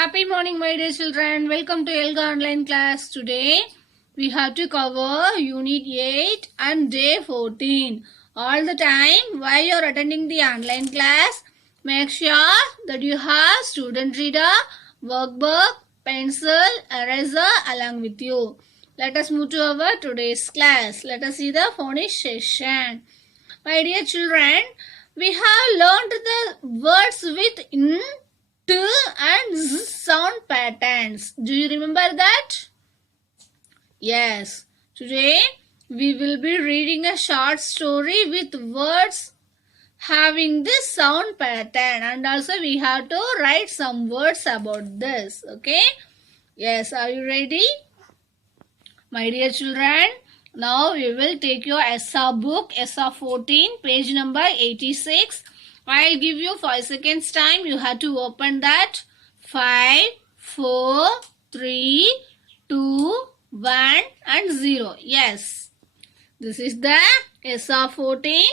Happy morning, my dear children. Welcome to Elga online class. Today we have to cover Unit 8 and Day 14. All the time while you are attending the online class, make sure that you have student reader, workbook, pencil, eraser along with you. Let us move to our today's class. Let us see the phonics session. My dear children, we have learned the words with in, t and z sound patterns. Do you remember that? Yes. Today we will be reading a short story with words having this sound pattern, and also we have to write some words about this. Okay? Yes. Are you ready? My dear children, now we will take your ESSA book, ESSA 14, page number 86. I'll give you 5 seconds time. You have to open that. 5, 4, 3, 2, 1 and 0. Yes. This is the ESSA 14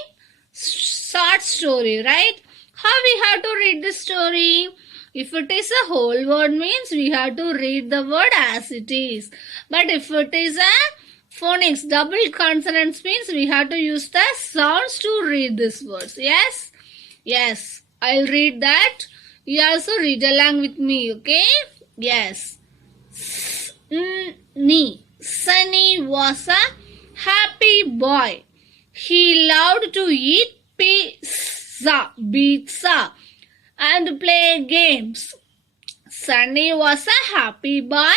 short story, right? How we have to read this story? If it is a whole word means we have to read the word as it is. But if it is a phonics, double consonants means we have to use the sounds to read these words. Yes? Yes. I'll read that. You also read along with me, okay? Yes. Sunny was a happy boy. He loved to eat pizza, and play games. Sunny was a happy boy.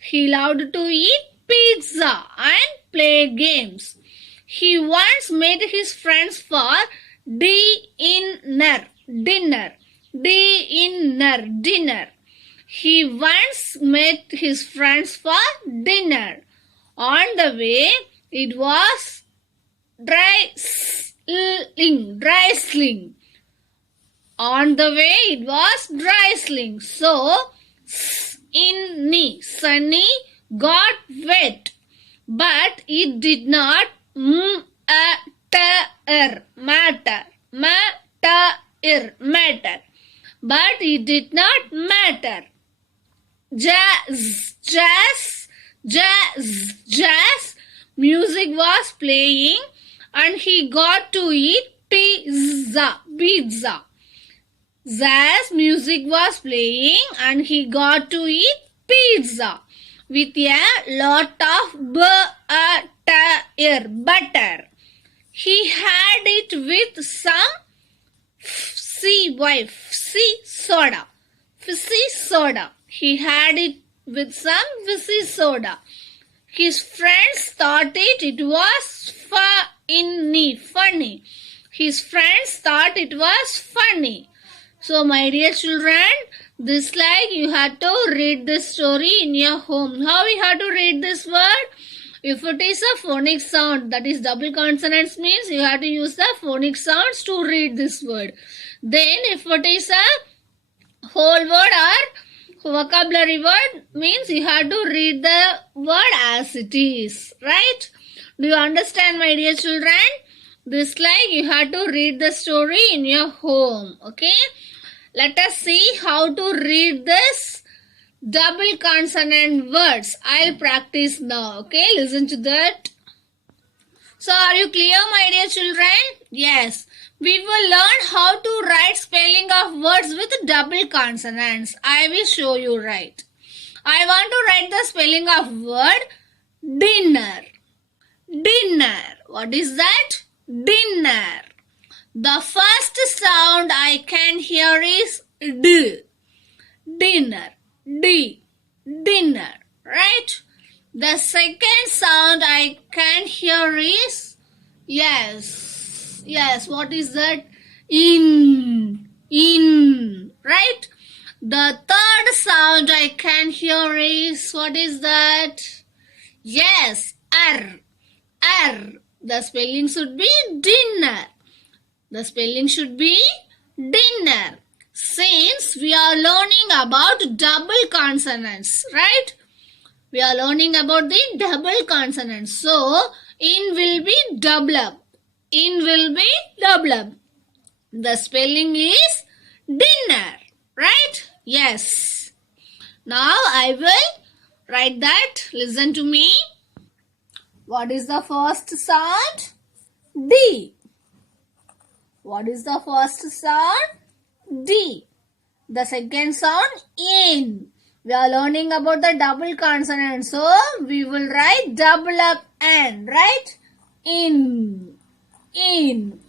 He loved to eat pizza and play games. He once made his friends for dinner. He once met his friends for dinner. On the way, it was dry sling. On the way, it was dry sling. So, Sunny got wet, but it did not matter. But it did not matter. Jazz, music was playing and he got to eat pizza. Jazz music was playing and he got to eat pizza with a lot of butter. He had it with some fizzy soda. He had it with some fizzy soda. His friends thought it was funny. His friends thought it was funny. So, my dear children, this like you have to read this story in your home. How we have to read this word? If it is a phonic sound, that is double consonants means you have to use the phonic sounds to read this word. Then if it is a whole word or vocabulary word means you have to read the word as it is. Right? Do you understand, my dear children? This like you have to read the story in your home. Okay? Let us see how to read this double consonant words. I'll practice now. Okay, listen to that. So, are you clear, my dear children? Yes. We will learn how to write spelling of words with double consonants. I will show you right. I want to write the spelling of word dinner. What is that? Dinner. The first sound I can hear is D. Dinner. Dinner. Right? The second sound I can hear is yes. What is that? In. Right? The third sound I can hear is what is that? Yes. R. The spelling should be dinner. The spelling should be dinner. Since we are learning about double consonants, right? We are learning about the double consonants. So, in will be double. The spelling is dinner, right? Yes. Now I will write that. Listen to me. What is the first sound? D. What is the first sound? D. The second sound? In. We are learning about the double consonant. So, we will write double up N. Right? In. In.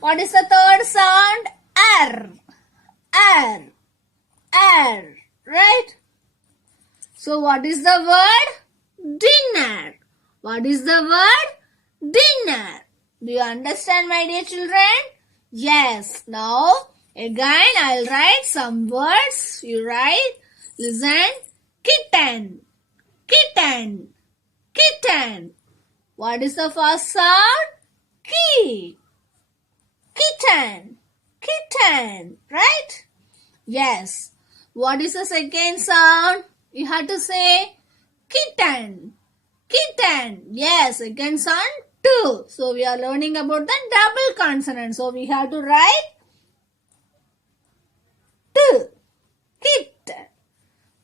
What is the third sound? R. R. R. Right? So, what is the word? Dinner. What is the word? Dinner. Do you understand, my dear children? Yes. Now, again, I'll write some words. You write. Listen. Kitten. Kitten. Kitten. What is the first sound? Key. Kitten. Kitten. Right? Yes. What is the second sound? You have to say kitten. Kitten. Yes, second sound two. So we are learning about the double consonant. So we have to write two. Kit.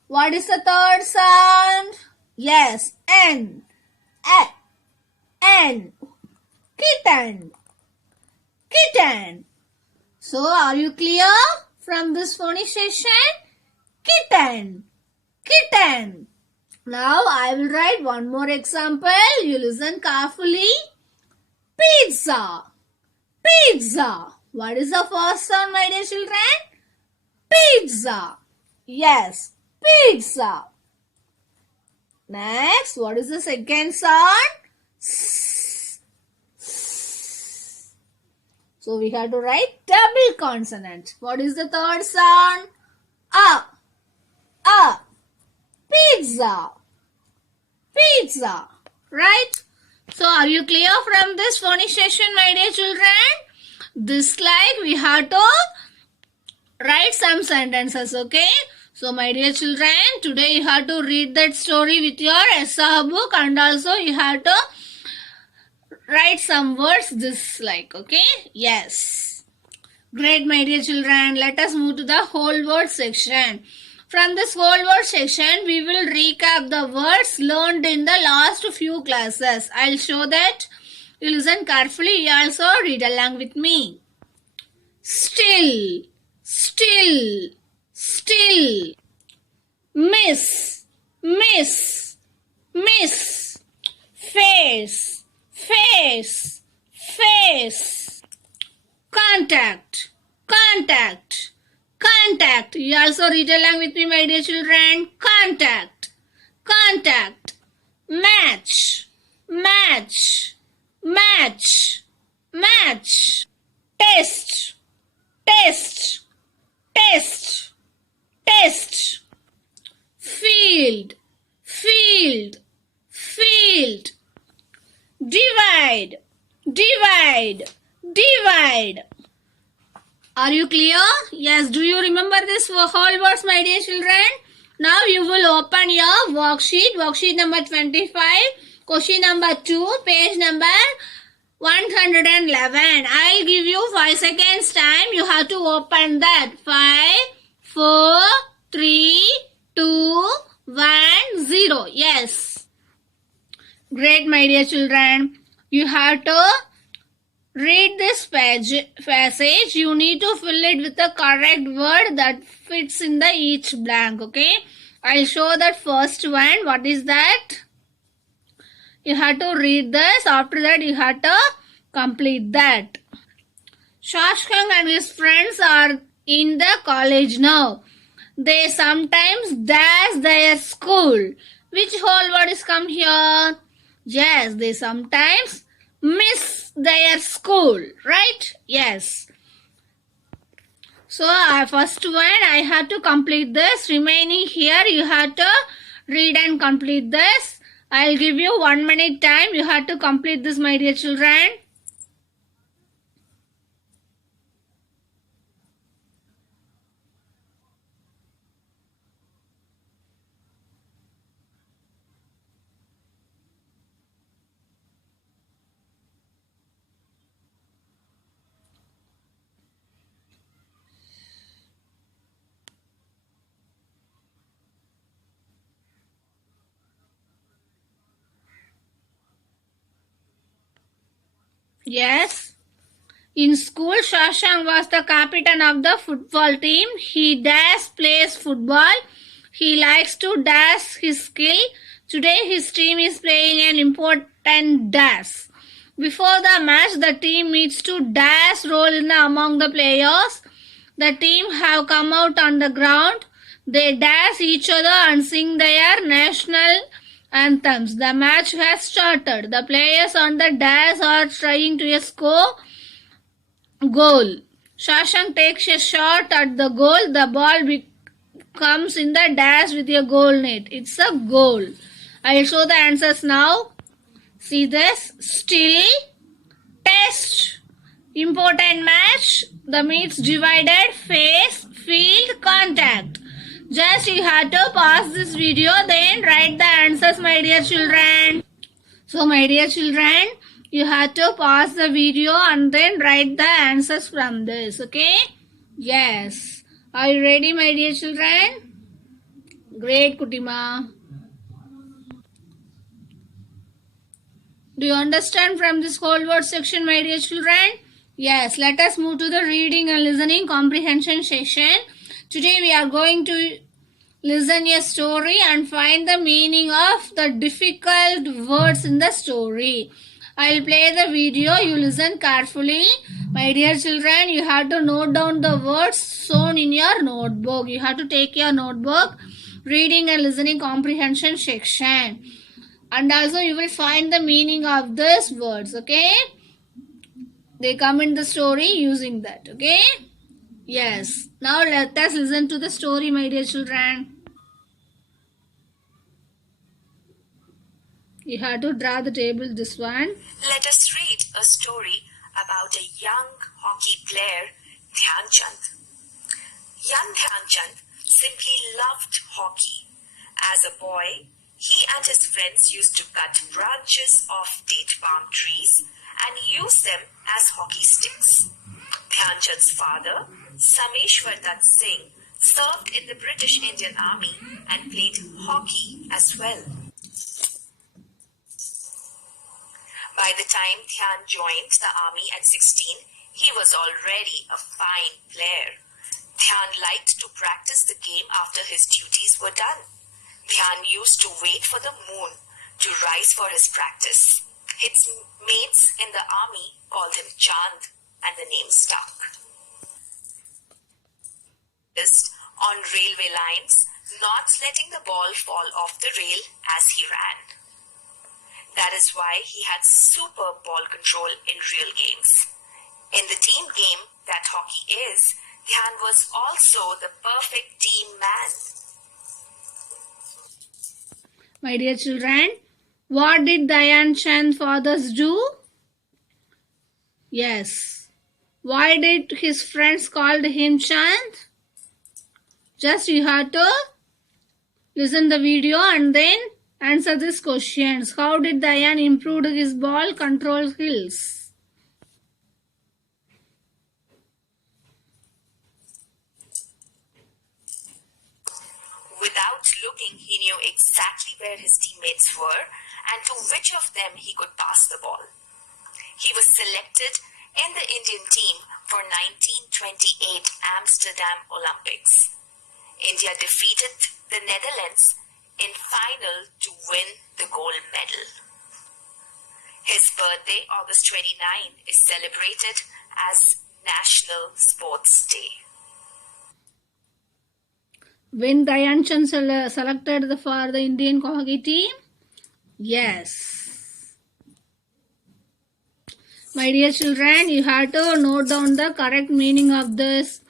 What is the third sound? Yes, N. N. Kitten. Kitten. So are you clear from this phonics session? Kitten. Kitten. Now I will write one more example. You listen carefully. Pizza. Pizza. What is the first sound, my dear children? Pizza. Yes, pizza. Next, what is the second sound? So we have to write double consonant. What is the third sound? A. Pizza. Pizza. Right? So are you clear from this phonics session, my dear children? This like we have to write some sentences, okay? So my dear children, today you have to read that story with your ESSA book and also you have to write some words this like, okay? Yes. Great, my dear children. Let us move to the whole word section. From this whole word section, we will recap the words learned in the last few classes. I'll show that. You listen carefully. You also read along with me. Still, still, still. Miss, miss, miss. Face, face, face. Contact, contact, contact. You also read along with me, my dear children. Contact, contact. Match, match, match, match. Test, test, test, test. Field, field, field. Divide, divide, divide. Are you clear? Yes. Do you remember this whole words, my dear children? Now you will open your worksheet. Worksheet number 25. Question number 2. Page number 111. I'll give you 5 seconds time. You have to open that. 5, 4, 3, 2, 1, 0. Yes. Great, my dear children. You have to read this passage. You need to fill it with the correct word that fits in the each blank. Okay. I'll show that first one. What is that? You have to read this. After that, you have to complete that. Shashkang and his friends are in the college now. They sometimes dash their school. Which whole word is come here? Yes, they sometimes miss their school. Right? Yes. So, first one, I have to complete this. Remaining here, you have to read and complete this. I'll give you 1 minute time. You have to complete this, my dear children. Yes. In school, Shashank was the captain of the football team. He plays football. He likes to dash his skill. Today, his team is playing an important dash. Before the match, the team meets to dash role among the players. The team have come out on the ground. They dash each other and sing their national anthems. The match has started. The players on the dash are trying to score goal. Shashank takes a shot at the goal. The ball comes in the dash with a goal net. It's a goal. I'll show the answers now. See this. Still. Test. Important match. The meets divided. Face. Field. Contact. Just you have to pause this video, then write the answers, my dear children. So, my dear children, you have to pause the video and then write the answers from this, okay? Yes. Are you ready, my dear children? Great, Kutima. Do you understand from this whole word section, my dear children? Yes. Let us move to the reading and listening comprehension session. Today we are going to listen a story and find the meaning of the difficult words in the story. I'll play the video. You listen carefully. My dear children, you have to note down the words shown in your notebook. You have to take your notebook, reading and listening comprehension section. And also you will find the meaning of these words, okay? They come in the story using that, okay? Yes. Now let us listen to the story, my dear children. You have to draw the table, this one. Let us read a story about a young hockey player, Dhyan Chand. Young Dhyan Chand simply loved hockey. As a boy, he and his friends used to cut branches of date palm trees and use them as hockey sticks. Dhyan Chand's father, Sameshwar Dutt Singh, served in the British Indian Army and played hockey as well. By the time Dhyan joined the army at 16, he was already a fine player. Dhyan liked to practice the game after his duties were done. Dhyan used to wait for the moon to rise for his practice. His mates in the army called him Chand, and the name stuck. On railway lines, not letting the ball fall off the rail as he ran. That is why he had superb ball control in real games. In the team game that hockey is, Dhyan was also the perfect team man. My dear children, what did Dhyan Chand's fathers do? Yes. Why did his friends call him Chand? Just you have to listen the video and then answer these questions. How did Dhyan improve his ball control skills? Without looking, he knew exactly where his teammates were and to which of them he could pass the ball. He was selected in the Indian team for 1928 Amsterdam Olympics. India defeated the Netherlands in final to win the gold medal. His birthday, August 29, is celebrated as National Sports Day. When Dhyan Chand selected for the Indian hockey team? Yes. My dear children, you have to note down the correct meaning of this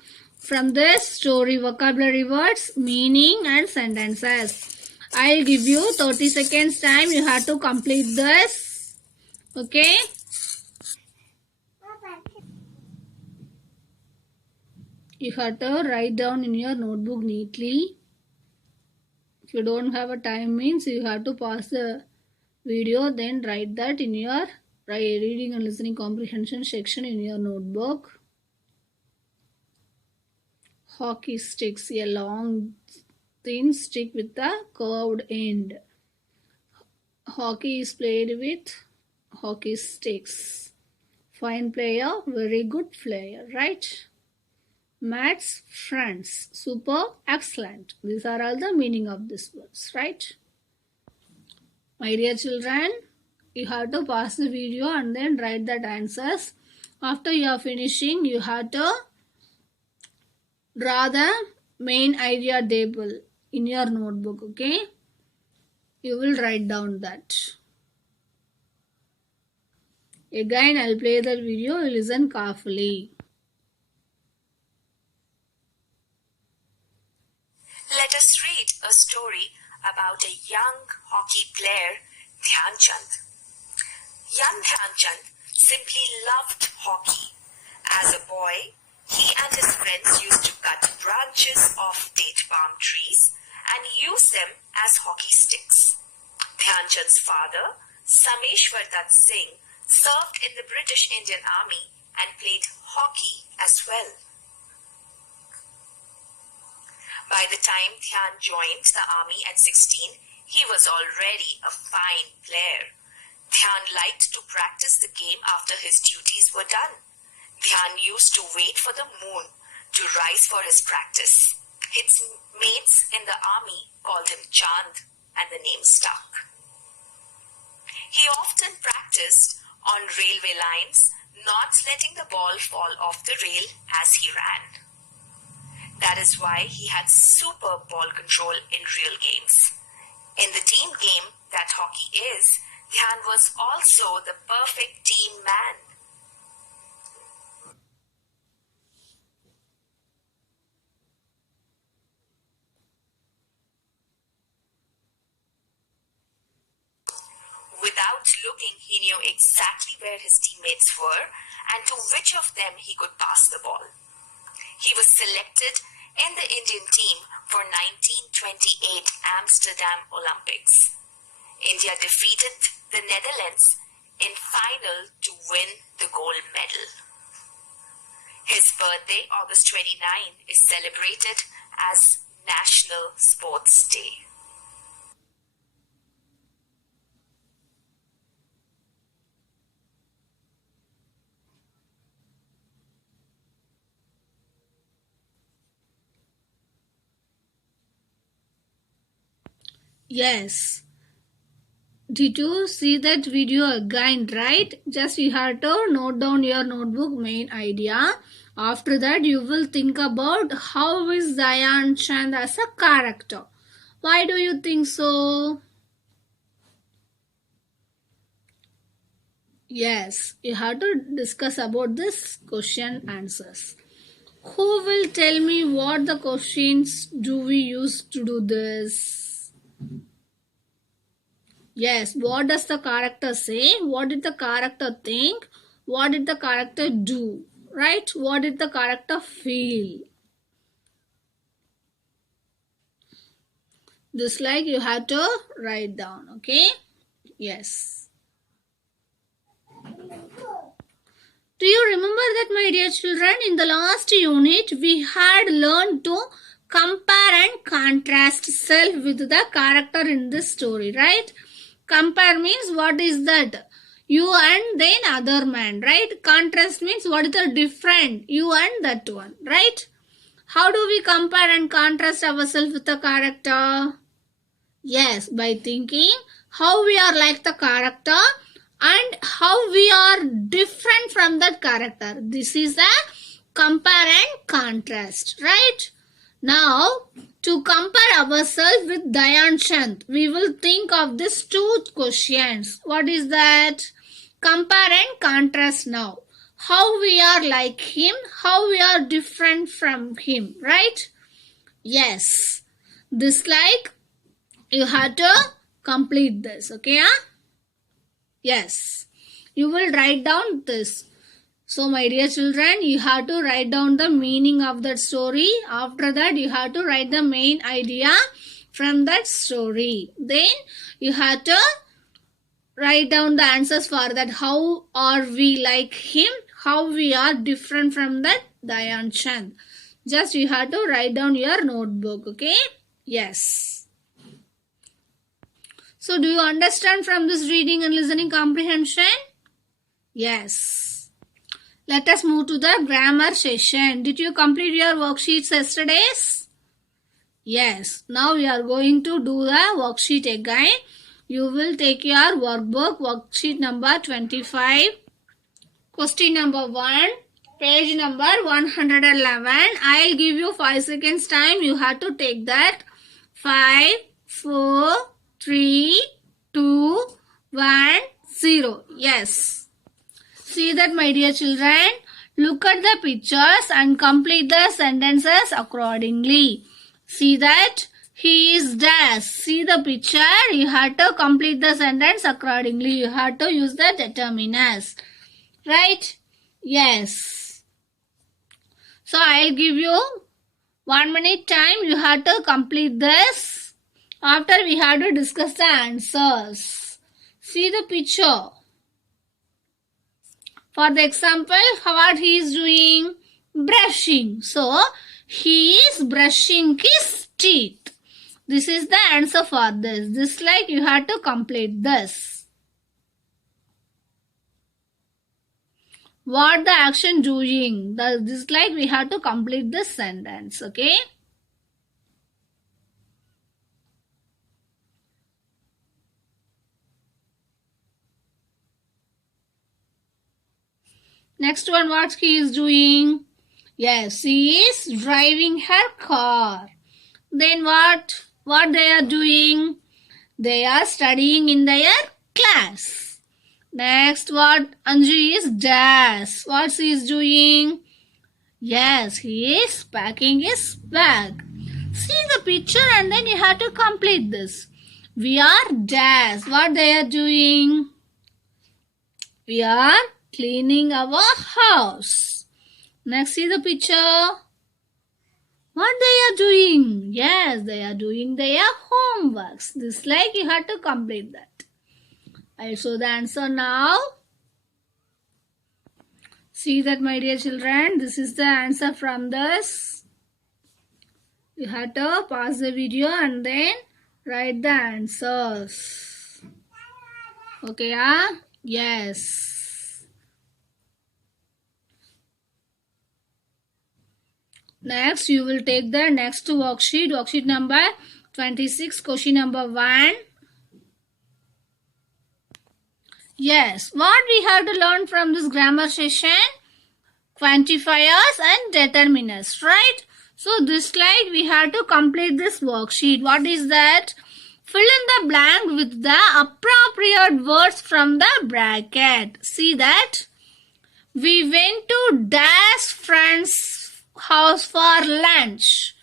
from this story, vocabulary words, meaning and sentences. I'll give you 30 seconds time. You have to complete this. Okay? You have to write down in your notebook neatly. If you don't have a time, means you have to pause the video, then write that in your reading and listening comprehension section in your notebook. Hockey sticks, a long thin stick with a curved end. Hockey is played with hockey sticks. fine player, very good player, right? Maths, friends, super, excellent. These are all the meaning of these words, right? My dear children, you have to pause the video and then write that answers. After you are finishing, you have to draw the main idea table in your notebook, okay? You will write down that. Again, I'll play the video, listen carefully. Let us read a story about a young hockey player, Dhyan Chand. Young Dhyan Chand simply loved hockey. As a boy, he and his friends used to cut branches of date palm trees and use them as hockey sticks. Dhyan Chand's father, Sameshwar Dutt Singh, served in the British Indian Army and played hockey as well. By the time Dhyan joined the army at 16, he was already a fine player. Dhyan liked to practice the game after his duties were done. Dhyan used to wait for the moon to rise for his practice. His mates in the army called him Chand, and the name stuck. He often practiced on railway lines, not letting the ball fall off the rail as he ran. That is why he had superb ball control in real games. In the team game that hockey is, Dhyan was also the perfect team man. Without looking, he knew exactly where his teammates were and to which of them he could pass the ball. He was selected in the Indian team for 1928 Amsterdam Olympics. India defeated the Netherlands in final to win the gold medal. His birthday, August 29, is celebrated as National Sports Day. Yes. Did you see that video again, right? Just you have to note down your notebook main idea. After that, you will think about how is Dhyan Chand as a character. Why do you think so? Yes, you have to discuss about this question answers. Who will tell me what the questions do we use to do this? Yes, what does the character say? What did the character think? What did the character do? Right? What did the character feel? This like you have to write down, okay? Yes. Do you remember that, my dear children? In the last unit, we had learned to compare and contrast self with the character in this story, right? Compare means what is that? You and then other man, right? Contrast means what is the different? You and that one, right? How do we compare and contrast ourselves with the character? Yes, by thinking how we are like the character and how we are different from that character. This is a compare and contrast, right? Now, to compare ourselves with Dhyan Chand, we will think of these two questions. What is that? Compare and contrast now. How we are like him, how we are different from him, right? Yes. This like you have to complete this, okay? Yes. You will write down this. So, my dear children, you have to write down the meaning of that story. After that, you have to write the main idea from that story. Then, you have to write down the answers for that. How are we like him? How we are different from that Dhyan Chand. Just you have to write down your notebook, okay? Yes. So, do you understand from this reading and listening comprehension? Yes. Let us move to the grammar session. Did you complete your worksheets yesterday? Yes. Now we are going to do the worksheet again. You will take your workbook, worksheet number 25, question number 1, page number 111. I'll give you 5 seconds time. You have to take that. 5, 4, 3, 2, 1, 0. Yes. See that, my dear children. Look at the pictures and complete the sentences accordingly. See that? He is dash. See the picture. You have to complete the sentence accordingly. You have to use the determiners. Right? Yes. So I'll give you 1 minute time. You have to complete this. After we have to discuss the answers. See the picture. For the example, what he is doing? Brushing. So, he is brushing his teeth. This is the answer for this. This like you have to complete this. What the action doing? This like we have to complete this sentence. Okay. Next one, what he is doing? Yes, he is driving her car. Then what? What they are doing? They are studying in their class. Next, what? Anju is dash. What he is doing? Yes, he is packing his bag. See the picture and then you have to complete this. We are dash. What they are doing? We are cleaning our house. Next, see the picture. What they are doing? Yes, they are doing their homeworks. This like you have to complete that. I'll show the answer now. See that, my dear children. This is the answer from this. You have to pause the video and then write the answers. Okay, yeah? Yes. Next, you will take the next worksheet, worksheet number 26, question number 1. Yes, what we have to learn from this grammar session? Quantifiers and determiners, right? So, this slide we have to complete this worksheet. What is that? Fill in the blank with the appropriate words from the bracket. See that? We went to dash friend's house for lunch.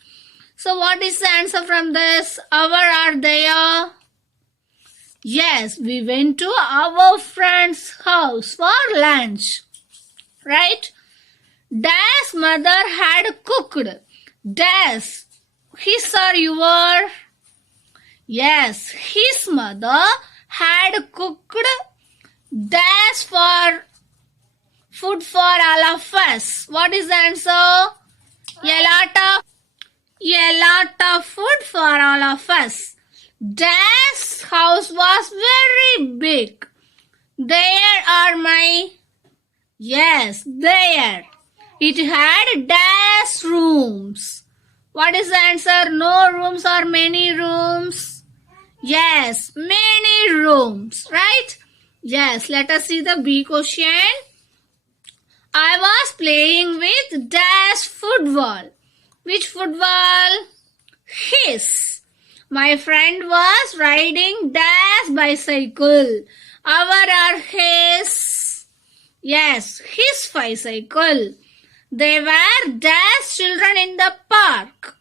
So what is the answer from this? Our are there? Yes, we went to our friend's house for lunch. Right? Dash mother had cooked. Dash his or your? Yes, his mother had cooked dash for food for all of us. What is the answer? A lot of food for all of us. Dash house was very big. There are my... Yes, there. It had dash rooms. What is the answer? No rooms or many rooms? Yes, many rooms. Right? Yes, let us see the B question. I was playing with dash football. Which football? His. My friend was riding dash bicycle. Our are his. Yes, his bicycle. They were dash children in the park.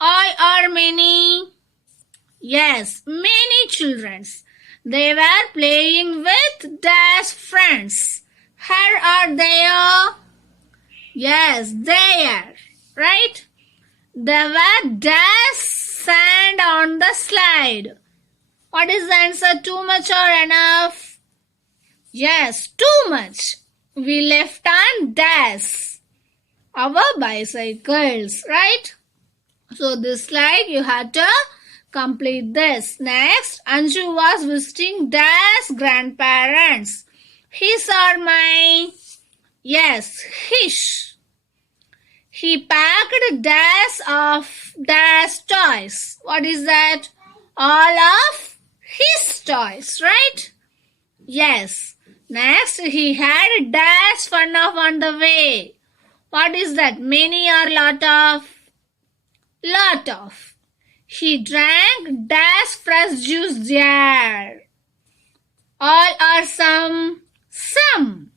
All are many. Yes, many children. They were playing with dash friends. Here are there? Yes, there. Right? There were dash sand on the slide. What is the answer? Too much or enough? Yes, too much. We left on dash our bicycles. Right? So this slide you had to complete this. Next, Anju was visiting dash grandparents. His or my? Yes, hish. He packed dash of dash toys. What is that? All of his toys, right? Yes. Next, he had dash fun of on the way. What is that? Many or lot of? Lot of. He drank dash fresh juice there. All or some? Some.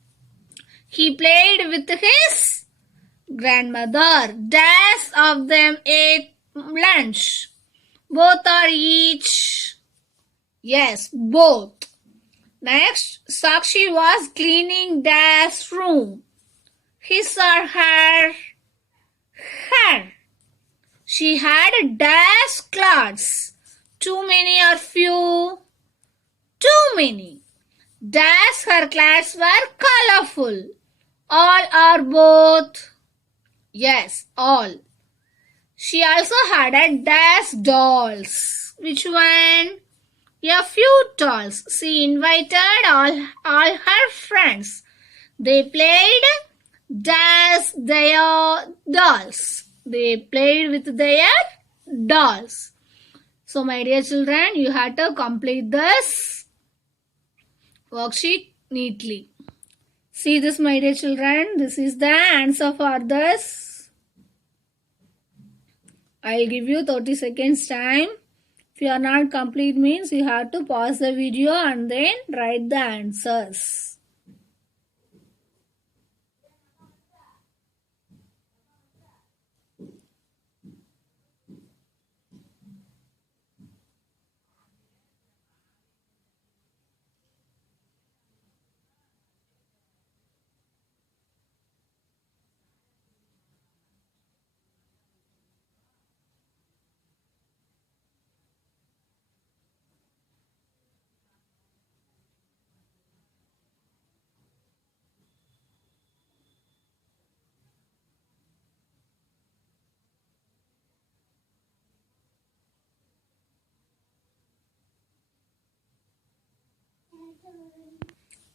He played with his grandmother. Dash of them ate lunch. Both or each? Yes, both. Next, Sakshi was cleaning Dash room. His or her? Her. She had Dash clothes. Too many or few? Too many. Dash her clothes were colorful. All or both? Yes, all. She also had a Dash dolls. Which one? A few dolls. She invited all her friends. They played Dash their dolls. They played with their dolls. So my dear children, you have to complete this worksheet neatly. See this, my dear children. This is the answer for this. I'll give you 30 seconds time. If you are not complete means you have to pause the video and then write the answers.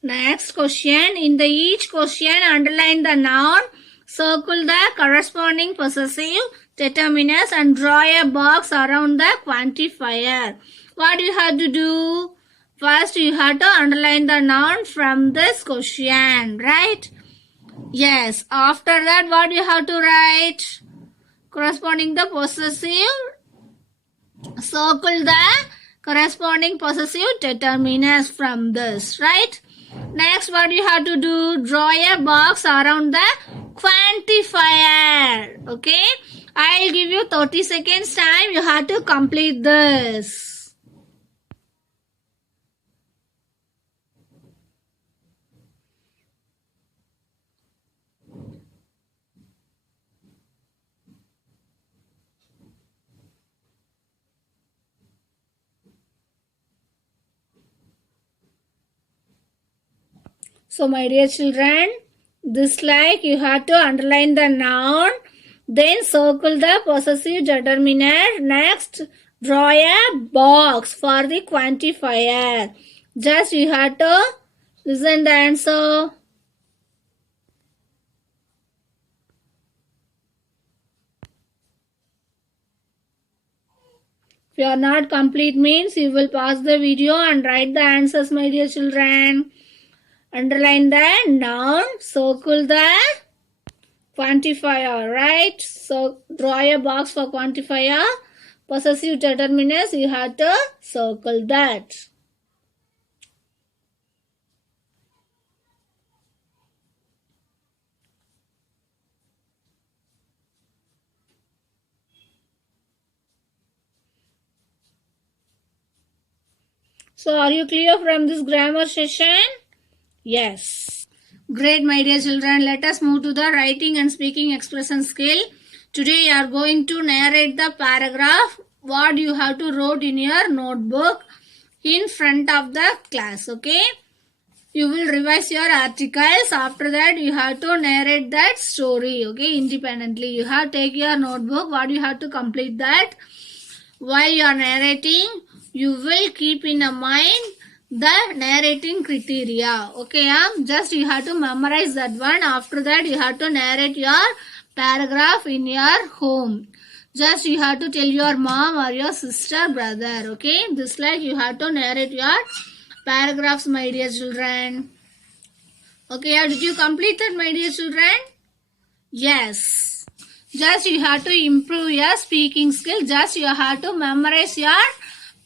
Next question. In the each question, underline the noun, circle the corresponding possessive determiners and draw a box around the quantifier. What you have to do? First, you have to underline the noun from this question, right? Yes. After that, what you have to write? Corresponding the possessive, circle the corresponding possessive determiners from this, right? Next, what you have to do? Draw a box around the quantifier. Okay? I'll give you 30 seconds time. You have to complete this. So, my dear children, this like you have to underline the noun, then circle the possessive determiner. Next, draw a box for the quantifier. Just you have to listen the answer. If you are not complete means you will pause the video and write the answers, my dear children. Underline the noun, circle the quantifier, right? So draw a box for quantifier. Possessive determiners, you have to circle that. So are you clear from this grammar session? Yes. Great, my dear children. Let us move to the writing and speaking expression skill. Today you are going to narrate the paragraph what you have to write in your notebook in front of the class. Okay. You will revise your articles. After that, you have to narrate that story. Okay. Independently. You have to take your notebook. What you have to complete that. While you are narrating, you will keep in a mind the narrating criteria. Okay, just you have to memorize that one. After that, you have to narrate your paragraph in your home. Just you have to tell your mom or your sister, brother. Okay, this like you have to narrate your paragraphs, my dear children. Okay, did you complete that, my dear children? Yes. Just you have to improve your speaking skill. Just you have to memorize your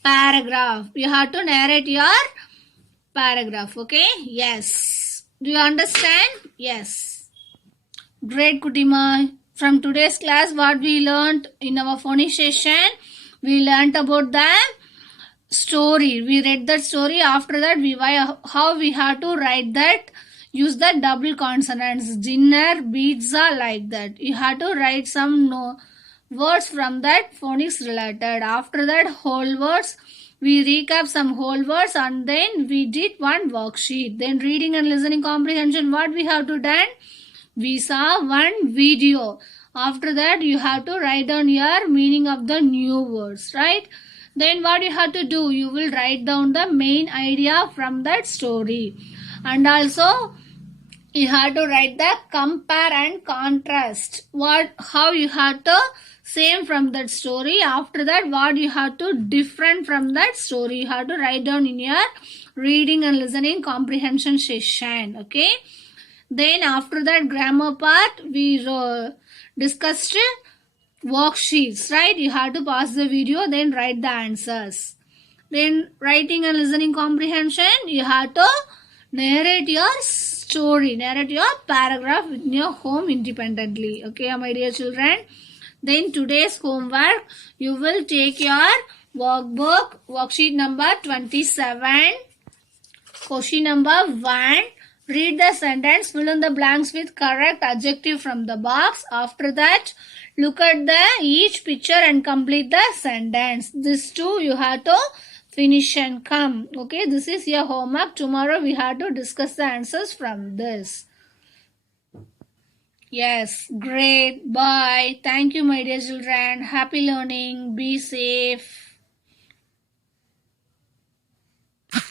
paragraph. You have to narrate your paragraph. Okay? Yes. Do you understand? Yes. Great, Kutima. From today's class, what we learned in our phonics session, we learned about the story. We read that story. After that, how we have to write that. Use the double consonants. Dinner, pizza, like that. You have to write some words from that phonics related. After that, whole words. We recap some whole words and then we did one worksheet. Then reading and listening comprehension. What we have to done? We saw one video. After that, you have to write down your meaning of the new words, right? Then what you have to do? You will write down the main idea from that story. And also, you have to write the compare and contrast. How you have to same from that story. After that, what you have to different from that story. You have to write down in your reading and listening comprehension session. Okay. Then after that grammar part, we discussed worksheets, right? You have to pause the video, then write the answers. Then writing and listening comprehension, you have to narrate your story, narrate your paragraph in your home independently. Okay, my dear children. Then today's homework, you will take your workbook, worksheet number 27, question number 1. Read the sentence, fill in the blanks with correct adjective from the box. After that, look at each picture and complete the sentence. This too you have to finish and come. Okay, this is your homework. Tomorrow we have to discuss the answers from this. Yes, great. Bye. Thank you, my dear children. Happy learning. Be safe.